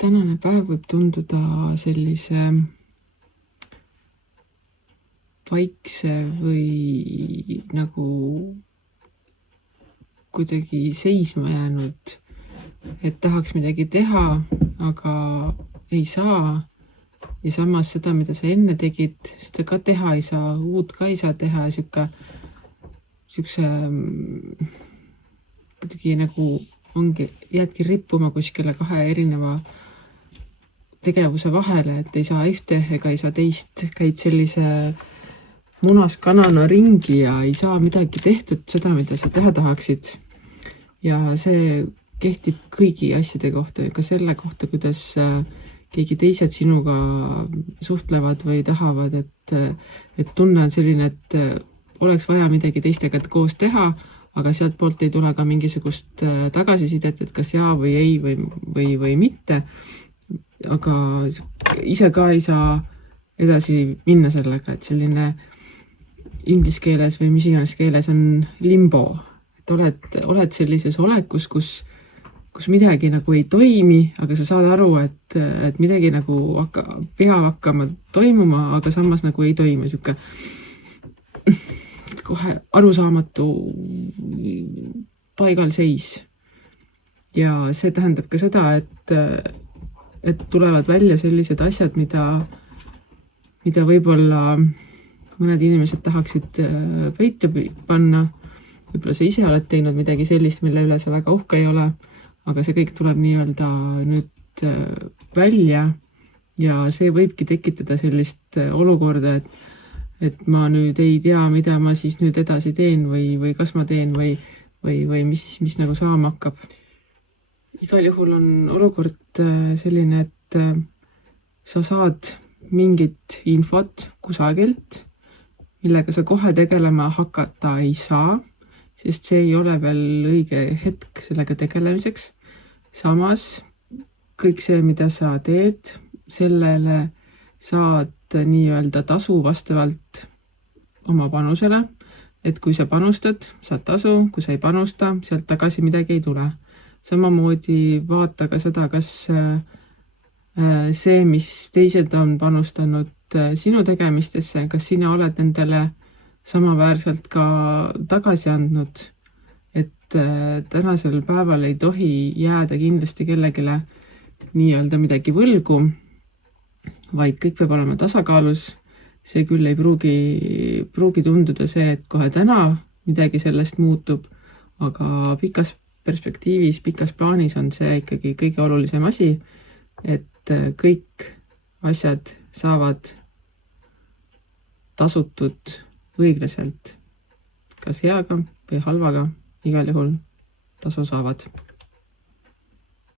tänane päev võib tunduda sellise vaikse või nagu kuidagi seisma jäänud, et tahaks midagi teha, aga ei saa. Ja samas seda, mida sa enne tegid, seda ka teha ei saa, uut ka ei saa teha. Siukse kuidagi nagu jäädki rippuma kuskile kahe erineva tegevuse vahele, et ei saa ühte ega ei saa teist, käid sellise munaskanana ringi ja ei saa midagi tehtud seda, mida sa teha tahaksid. Ja see kehtib kõigi asjade kohta, ka selle kohta, kuidas keegi teised sinuga suhtlevad või tahavad, et tunne on selline, et oleks vaja midagi teistega koos teha, aga sealt poolt ei tule ka mingisugust tagasisidet, et kas jaa või ei või mitte. Aga ise ka ei saa edasi minna sellega, et selline inglise keeles või mis iganes keeles on limbo. Et oled sellises olekus, kus midagi nagu ei toimi, aga sa saad aru, et midagi nagu peab hakkama toimuma, aga samas nagu ei toimu. Siuke kohe arusaamatu paigalseis. Ja see tähendab ka seda, et tulevad välja sellised asjad, mida võib-olla mõned inimesed tahaksid peitu panna. Võib-olla sa ise oled teinud midagi sellist, mille üle sa väga uhke ei ole, aga see kõik tuleb nii-öelda nüüd välja ja see võibki tekitada sellist olukorda, et ma nüüd ei tea, mida ma siis nüüd edasi teen või kas ma teen või mis nagu saama hakkab. Igal juhul on olukord selline, et sa saad mingit infot kusagilt, millega sa kohe tegelema hakata ei saa, sest see ei ole veel õige hetk sellega tegelemiseks. Samas kõik see, mida sa teed, sellele saad nii-öelda tasu vastavalt oma panusele, et kui sa panustad, saad tasu, kui sa ei panusta, sealt tagasi midagi ei tule. Samamoodi vaata ka seda, kas see, mis teised on panustanud sinu tegemistesse, kas sina oled nendele samaväärselt ka tagasi andnud, et tänasel päeval ei tohi jääda kindlasti kellegile nii-öelda midagi võlgu, vaid kõik peab olema tasakaalus. See küll ei pruugi tunduda see, et kohe täna midagi sellest muutub, aga pikas perspektiivis, pikas plaanis on see ikkagi kõige olulisem asi, et kõik asjad saavad tasutud õiglaselt, kas heaga või halvaga, igal juhul tasu saavad.